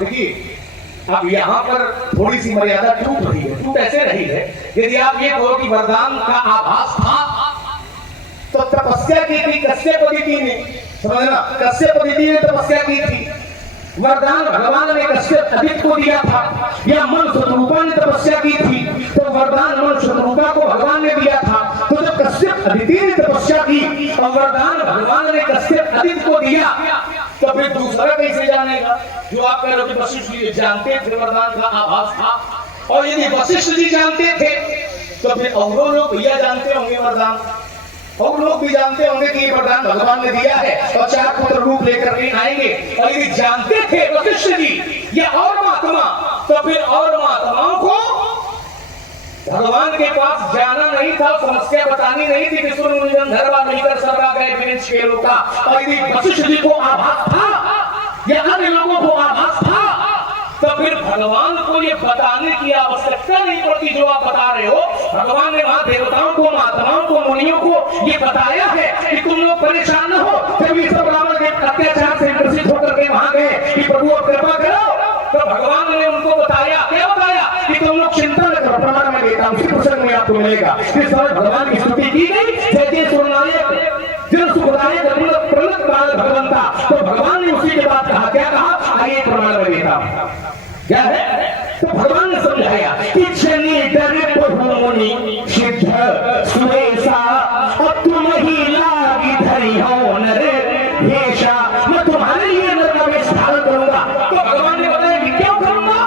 देखिए अब यहाँ पर थोड़ी सी मर्यादा टूट रही है। टूट ऐसे रही है, यदि आप ये कहो कि वरदान का आभास था तो तपस्या की थी कश्यप अदिति ने, समझना, कश्यप अदिति ने तपस्या की थी। वरदान भगवान ने कश्यप अदिति को दिया था, या मन शत्रुपा ने तपस्या की थी तो वरदान मन शत्रुपा को भगवान ने दिया था। तो जब कश्यप अदिति ने तपस्या की और वरदान भगवान ने कश्यप अदिति को दिया तो फिर दूसरा कैसे जानेगा? जो आप कह रहे हो कि वशिष्ठ जी जानते थे वरदान का आभास था, और यदि वशिष्ठ जी जानते थे तो फिर और लोग भैया जानते होंगे वरदान, और लोग भी जानते होंगे कि ये वरदान भगवान ने दिया है और 4 पुत्र रूप लेकर के आएंगे। और यदि जानते थे वशिष्ठ जी या और महात्मा तो फिर और महात्माओं को भगवान के पास जाना नहीं था, समस्या बतानी नहीं थी कि सुरमुंजन धरवा मिलकर सदा गए वृक्ष के लोका। और यदि वशिष्ठ जी को आभास था या अन्य लोगों को आभास था तो फिर भगवान को ये बताने की आवश्यकता नहीं पड़ती जो आप बता रहे हो। भगवान ने वहां देवताओं को, महात्माओं को, मुनियों को ये बताया है कि तुम लोग परेशान न हो। जब ये सब रावण के अत्याचार से ग्रसित होकर के वहां गए कि प्रभु आप कृपा करो, तो भगवान ने उनको बताया, क्या बताया कि तुम लोग चिंता न करो, प्रमाण में देता हूं, उसी प्रसंग में आपको मिलेगा। इस समय भगवान की स्तुति की गई, जय सुरनायक जिन सुखदायक प्रलक काल भगवंता। तो भगवान ने उसी के बाद कहा, क्या कहा? आइए प्रमाण में देता हूं, क्या है? तो भगवान ने समझाया कि शनि डरे बहुमुनि सिद्ध सुरेशा, अब तुम ही लागी धरी हो नर भेषा, मैं तुम्हारे लिए नर का वेश धारण करूंगा। तो भगवान ने बताया कि क्यों करूंगा?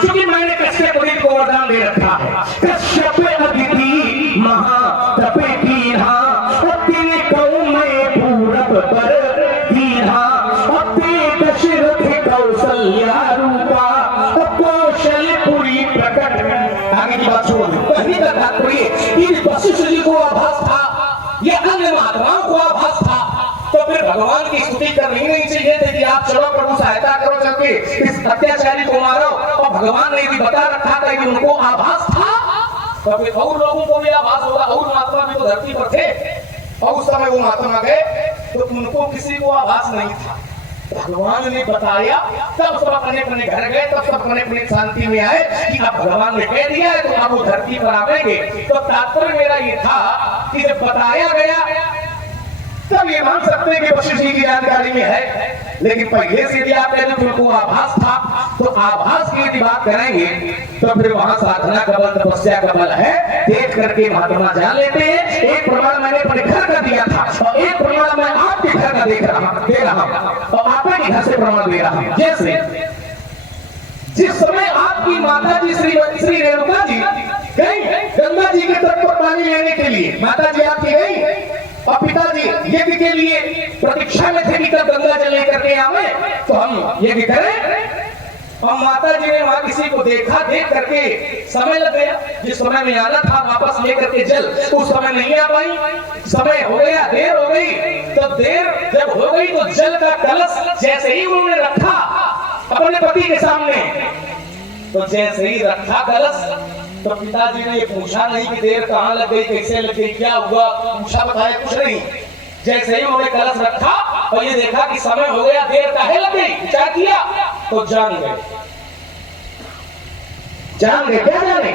क्योंकि मैंने कश्यप अदिति को वरदान दे रखा है। कश्यप अदिति महा तपे कीन्हा, तेरे कौ में पूरब पर कीन्हा, दशरथ कौशल्या रूपा, कौशलपुरी प्रकट। आगे की बात छोड़ दो, पहली बात करिए कि वशिष्ठ जी को आभास था या अन्य महात्माओं को आभास था तो फिर भगवान की स्तुति करनी नहीं चाहिए थी कि आप चलो प्रभु सहायता करो, चल के इस अत्याचारी को मारो। और भगवान ने भी बता रखा था कि उनको आभास था तो फिर और लोगों को भी आभास होगा। और महात्मा भी तो धरती पर थे और उस समय वो महात्मा गए तो उनको किसी को आभास नहीं था। भगवान ने बताया, तब सब अपने अपने घर गए, तब सब अपने अपने शांति में आए कि अब भगवान ने कह दिया है तो अब वो धरती पर आवेंगे। तो तात्पर्य मेरा ये था कि जब बताया गया तब ये मान सकते हैं कि वशिष्ठ जी की जानकारी में है, लेकिन पहले से यदि आप कहते उनको आभास था तो आभास की यदि बात करेंगे तो फिर वहां साधना का बल, तपस्या का बल है, देख करके महात्मा जान लेते हैं। एक प्रमाण मैंने अपने घर का दिया था और एक प्रमाण मैं आपके घर का दे रहा हूं और आपके घर से प्रमाण दे रहा हूं। जैसे जिस समय आपकी माता जी श्री रेणुका जी गई गंगा जी के तट पर पानी लेने के लिए, माता जी आपकी गई और पिताजी यज्ञ के लिए प्रतीक्षा में थे कि कब गंगा जल लेकर के आवे तो हम यज्ञ करें। और माता जी ने वहां किसी को देखा, देख करके समय लग गया, जिस समय में आना था वापस लेकर के जल उस समय नहीं आ पाई, समय हो गया, देर हो गई। तो देर जब हो गई तो जल का कलश जैसे ही उन्होंने रखा अपने पति के सामने, तो जैसे ही रखा कलश तो पिताजी ने ये पूछा नहीं कि देर कहाँ लग गई, कैसे लग गई, क्या हुआ, पूछा बताया कुछ नहीं। जैसे ही उन्होंने कलश रखा और ये देखा कि समय हो गया, देर काहे लग गई, क्या किया, तो जान गए। क्या जाने?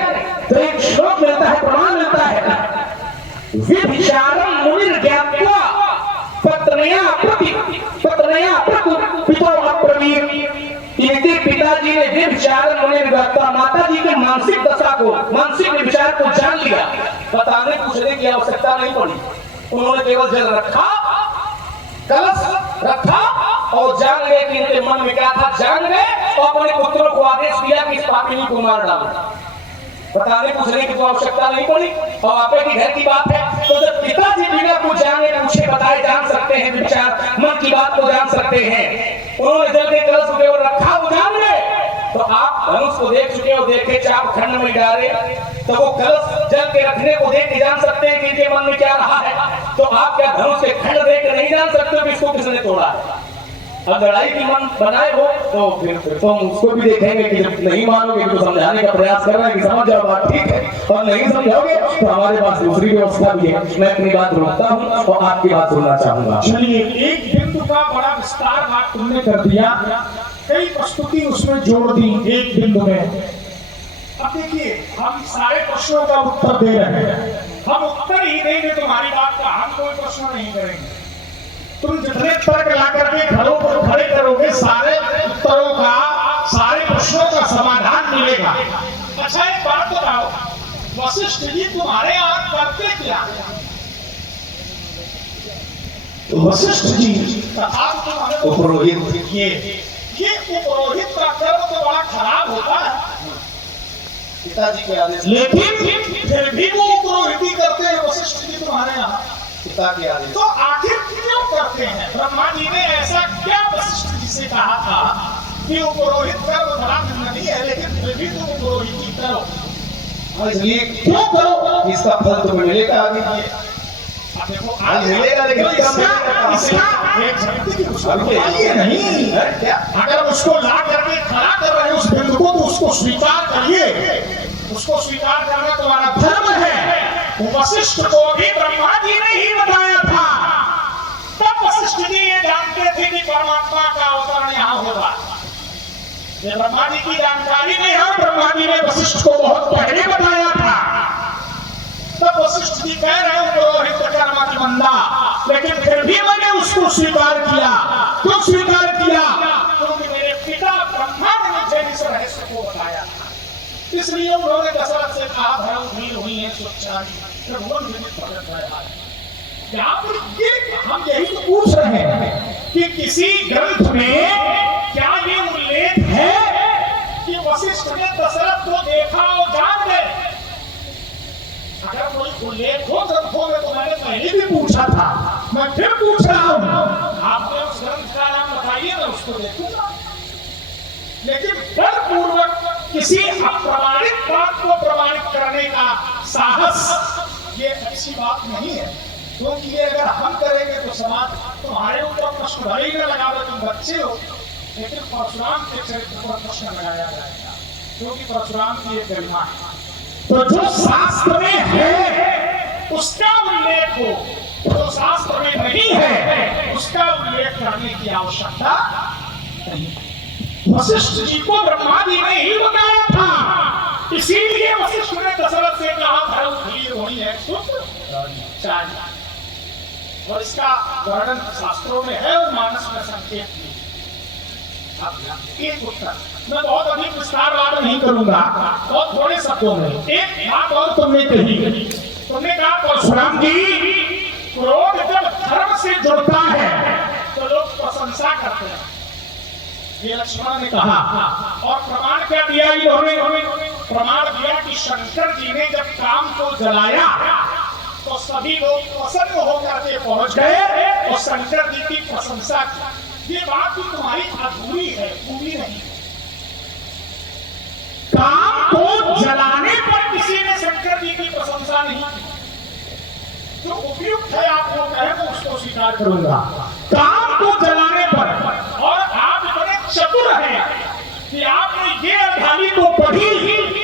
तो एक श्लोक मिलता है, प्रमाण मिलता है, विभिचारम मुनिर ज्ञात्वा पत्न्या पितो अप्रवीर। इनके पिताजी ने विचार माता जी के मानसिक दशा को, मानसिक विचार को जान लिया, बताने पूछने की आवश्यकता नहीं पड़ी। उन्होंने केवल जल रखा, कलश रखा और जान गए कि इनके मन में क्या था, जान गए और अपने पुत्रों को आदेश दिया कि इस पापिनी को मार डालो। बताने पूछने की तो आवश्यकता नहीं पड़ी और आपके की घर की बात है। तो जब पिताजी बिना कुछ जाने पूछे बताए जान सकते हैं, विचार मन की बात को जान सकते हैं, उन्होंने जल के कलश को केवल रखा, वो जान गए। तो आप धनुष को देख चुके हो, देखे चाप खंड में डाले, तो वो कलश जल के रखने को देख के जान सकते हैं कि इनके मन में क्या रहा है। तो आप क्या धनुष के खंड देख के नहीं जान सकते कि इसको किसने तोड़ा है? अगर लड़ाई की मन बनाए हो तो फिर तो हम उसको भी देखेंगे कि जब नहीं मानोगे तो समझाने का प्रयास कर रहे हैं कि समझ जाओ बात ठीक है, और नहीं समझाओगे तो हमारे पास दूसरी व्यवस्था भी है। मैं अपनी बात रोकता हूँ और आपकी बात सुनना चाहूंगा। चलिए, एक बिंदु का बड़ा विस्तार बात तुमने कर दिया, कई प्रस्तुति उसमें जोड़ दी एक बिंदु में। अब देखिए हम सारे प्रश्नों का उत्तर दे रहे हैं, हम उत्तर ही देंगे तुम्हारी बात का, हम कोई प्रश्न नहीं करेंगे। तुम जितने तर्क ला करके घरों पर खड़े करोगे सारे उत्तरों का, सारे प्रश्नों का समाधान मिलेगा। अच्छा एक बात बताओ, वशिष्ठ जी तुम्हारे यहाँ करते क्या? वशिष्ठ जी उपरोहित, ये उपरोहित का कर्म तो बड़ा खराब होता है, पिताजी के आदेश, लेकिन फिर भी वो उपरोहिती करते हैं वशिष्ठ जी तुम्हारे यहाँ, पिता के आदेश। तो आखिर क्यों करते हैं? ब्रह्मा जी ने ऐसा क्या वशिष्ठ जी से कहा था कि उपरोहित कर्म बड़ा नहीं है, लेकिन फिर भी तुम उपरोहिती करो? इसलिए क्यों करो, इसका फल तुम्हें मिलेगा आगे। देखो आज मिलेगा, लेकिन नहीं, अगर उसको ला करके खड़ा कर रहे हैं उस बिंदु को, तो उसको स्वीकार करिए, उसको स्वीकार करना तुम्हारा धर्म है। वशिष्ठ को भी ब्रह्मा जी ने ही बताया था, तब वशिष्ठ जी ये जानते थे कि परमात्मा का अवतरण यहाँ होगा। ये ब्रह्मा जी की जानकारी नहीं है, ब्रह्मा जी ने वशिष्ठ को बहुत पहले बताया था। तब वशिष्ठ जी कह रहे हैं पुरोहित कर्म की बंदा, लेकिन फिर भी मैंने उसको स्वीकार किया। क्यों स्वीकार किया? क्योंकि मेरे पिता ब्रह्मा ने मुझे इस रहस्य को बताया, इसलिए उन्होंने दशरथ से कहा धर्म धीर हुई है सुचारी भगवान प्रकट रहा है। यहाँ पर ये हम यही तो पूछ रहे हैं कि किसी ग्रंथ में क्या ये उल्लेख है कि वशिष्ठ ने दशरथ को देखा और जान गए? अगर कोई उल्लेख हो ग्रंथों में तो मैंने पहले भी पूछा था, मैं फिर पूछ रहा हूं, आपने उस ग्रंथ का नाम बताइए, मैं उसको देखूंगा। लेकिन बलपूर्वक किसी अप्रमाणित बात को प्रमाणित करने का साहस ये अच्छी बात नहीं है, क्योंकि ये अगर हम करेंगे तो समाज तुम्हारे ऊपर प्रश्न भले ही न लगावे, तुम बच्चे हो, लेकिन परशुराम के चरित्र पर प्रश्न लगाया जाएगा, क्योंकि परशुराम की एक गरिमा है। तो जो शास्त्र में है उसका उल्लेख हो, जो शास्त्र में नहीं है उसका उल्लेख करने की आवश्यकता नहीं। वशिष्ठ जी को ब्रह्मा जी ने ही बताया था, इसीलिए वशिष्ठ ने दशरथ से कहा धर्म धीर होनी है चाहिए, और इसका वर्णन शास्त्रों में है और मानस में संकेत भी। एक उत्तर मैं बहुत अधिक विस्तारवाद नहीं करूंगा, बहुत थोड़े शब्दों में एक बात और तुमने कही। तुमने कहा परशुराम जी, क्रोध जब धर्म से जुड़ता है तो लोग प्रशंसा करते हैं, ये लक्ष्मण ने कहा। और प्रमाण क्या दिया इन्होंने? प्रमाण दिया कि शंकर जी ने जब काम को जलाया तो सभी लोग प्रसन्न होकर के पहुंच गए और शंकर जी की प्रशंसा की। ये बात भी तुम्हारी अधूरी है, पूरी नहीं। काम को जलाने पर किसी ने शंकर जी की प्रशंसा नहीं की, जो उपयुक्त है आपको कहे तो उसको स्वीकार करूंगा। काम को जलाने पर, और आप इतने चतुर हैं कि आपने ये अवधानी को पढ़ी,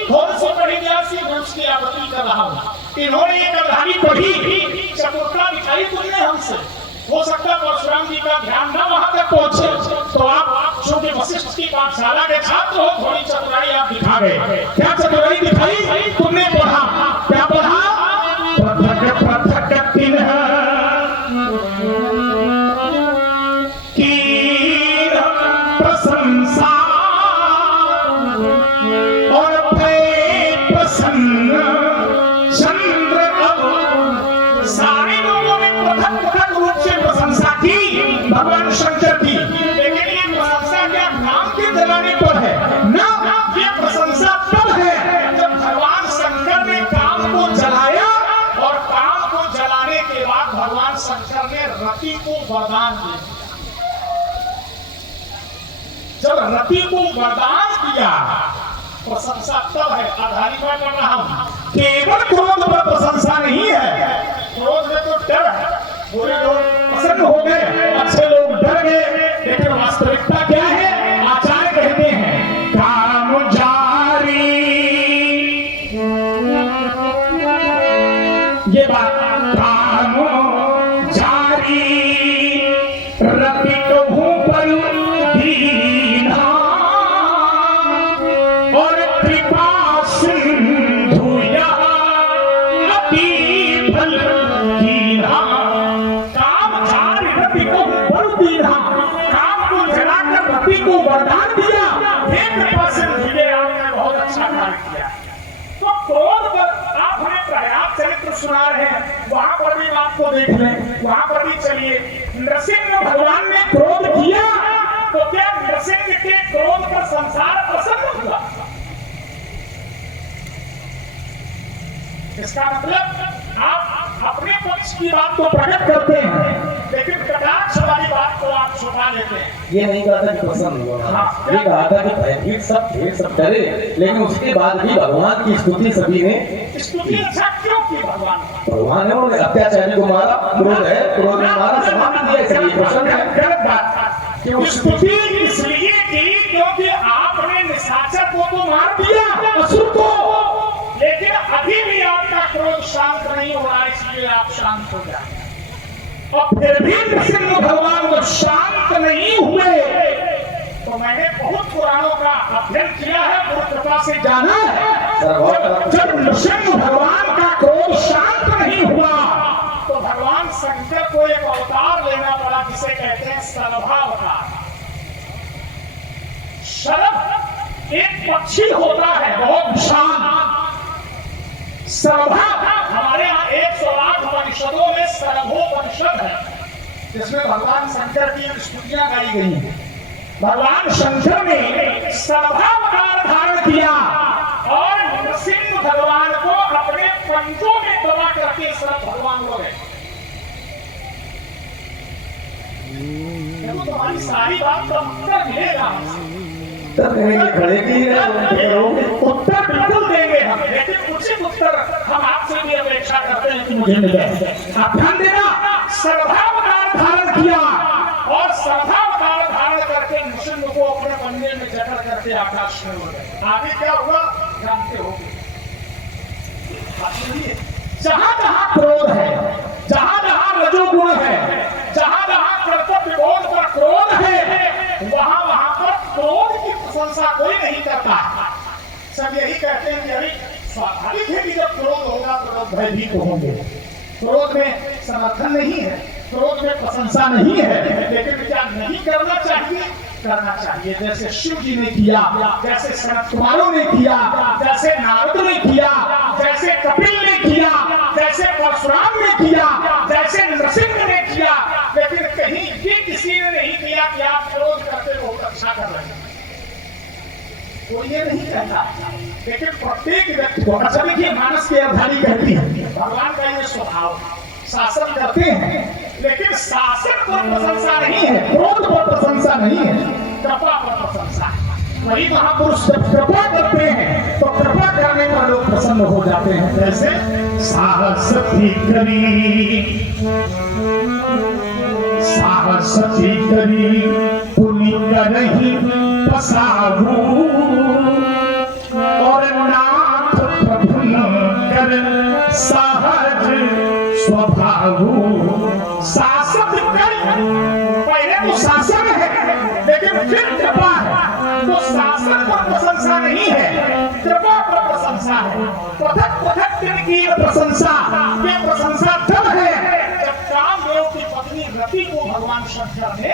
कौन सी पढ़ी? व्यासी मैं उसकी आवृत्ति कर रहा हूं। इन्होंने ये अवधानी पढ़ी, चतुरता दिखाई तुमने हमसे। हो सकता है परशुराम जी का ध्यान न वहां तक पहुंचे, तो आप चूंकि वशिष्ठ की पाठशाला के छात्र हो, थोड़ी चतुराई आप दिखा गए। क्या चतुराई दिखाई? तुमने पढ़ा, क्या पढ़ा? पृथक पृथक तिन्ह की प्रशंसा और भय प्रसन्न चंद्र अब। सारे लोगों ने पृथक पृथक रूप से प्रशंसा की भगवान शंकर की, लेकिन ये प्रशंसा क्या नाम के जलाने पर है? ना, ये प्रशंसा तब है जब भगवान शंकर ने काम को जलाया, और काम को जलाने के बाद भगवान शंकर ने रति को वरदान दिया। जब रति को वरदान दिया, प्रशंसा तब है। आधारी मैं कर रहा हूं, केवल क्रोध पर प्रशंसा नहीं है, क्रोध में तो डर है। बुरे लोग प्रसन्न हो गए, अच्छे लोग डर गए, लेकिन वास्तविकता क्या है? आचार्य कहते हैं काम जारी, ये बात काम जारी रति को रति को वरदान दिया, हे कृपा सिंधु ने आपने बहुत अच्छा कार्य किया। तो क्रोध पर आप हमें प्रहलाद चरित्र सुना रहे हैं, वहां पर भी आपको देख लें, वहां पर भी चलिए। नृसिंह भगवान ने क्रोध किया, तो क्या नृसिंह के क्रोध पर संसार प्रसन्न हुआ? इसका मतलब आप अपने पक्ष की बात तो प्रकट करते हैं, लेकिन कटाक्ष वाली बात को आप छुपा लेते हैं। ये नहीं कहा था कि प्रसन्न हुआ, ये कहा था कि भयभीत सब डरे, लेकिन उसके बाद भी भगवान की स्तुति सभी ने स्तुति अच्छा क्यों की? भगवान ने उन्होंने अत्याचारी को मारा, क्रोध है, क्रोध में मारा, समाप्त किया, इसलिए प्रसन्न है। गलत बात कि स्तुति इसलिए की क्योंकि आपने निशाचर को तो मार दिया, असुर को, लेकिन अभी भी आपका क्रोध शांत नहीं हो रहा, इसलिए आप शांत हो जाए। और फिर भी नृसिंह भगवान जब शांत नहीं हुए, तो मैंने बहुत पुराणों का अध्ययन किया है, गुरु कृपा से जाना है। जब नृसिंह भगवान का क्रोध शांत नहीं हुआ, तो भगवान शंकर को एक अवतार लेना पड़ा, जिसे कहते हैं शलभावतार। शलभ एक पक्षी होता है, बहुत विशाल। शलभा हमारे यहाँ 108 उपनिषदों में शलभोपनिषद है, जिसमें भगवान शंकर की स्तुतियां गाई गई हैं। भगवान शंकर ने शलभावतार धारण किया और नृसिंह भगवान को अपने पंजों में दबा करके शलभ भगवान हो गए। देखो तुम्हारी सारी बात का उत्तर मिलेगा, खड़े की उत्तर बिल्कुल देंगे हम, लेकिन उचित उत्तर हम आपसे भी अपेक्षा करते हैं कि मुझे मिले। आप ध्यान देना, शलभावतार धारण किया और शलभावतार धारण करके नृसिंह को अपने पंजे में जकड़ करके आकाश में उड़ गए। आगे क्या हुआ जानते हो? जहां जहां क्रोध है, जहां जहां रजोगुण है, जहां जहां कर्तव्य बोध पर क्रोध है, वहां वहां पर क्रोध की प्रशंसा कोई नहीं करता। सब यही कहते हैं कि अरे स्वाभाविक है कि जब क्रोध होगा तो लोग भयभीत होंगे। क्रोध में समर्थन नहीं है, क्रोध में प्रशंसा नहीं है, लेकिन क्या नहीं करना चाहिए? करना चाहिए। जैसे शिव जी ने किया, जैसे सनत कुमारों ने किया, जैसे नारद ने किया, जैसे कपिल ने किया, जैसे परशुराम ने किया, जैसे नृसिंह ने किया, लेकिन कहीं भी किसी ने नहीं किया कि आप क्रोध करते बहुत अच्छा कर रहे हैं। कोई ये नहीं कहता, लेकिन प्रत्येक व्यक्ति को, अच्छा देखिए, मानस की अवधानी कहती है, भगवान का ये स्वभाव, शासन करते हैं, लेकिन शासन पर प्रशंसा नहीं है, क्रोध पर प्रशंसा नहीं है, कृपा पर प्रशंसा है। वही महापुरुष जब कृपा करते हैं तो कृपा करने पर लोग प्रसन्न हो जाते हैं। जैसे साहस करी पुनि करहि पसारू, और नाथ प्रभु कर सहज स्वभावु। शासन कर, पहले तो शासन है, लेकिन फिर कृपा है। तो शासन पर प्रशंसा नहीं है, कृपा पर प्रशंसा है। पृथक पृथक की प्रशंसा, ये प्रशंसा तब है जब कामदेव की पत्नी रति को भगवान शंकर ने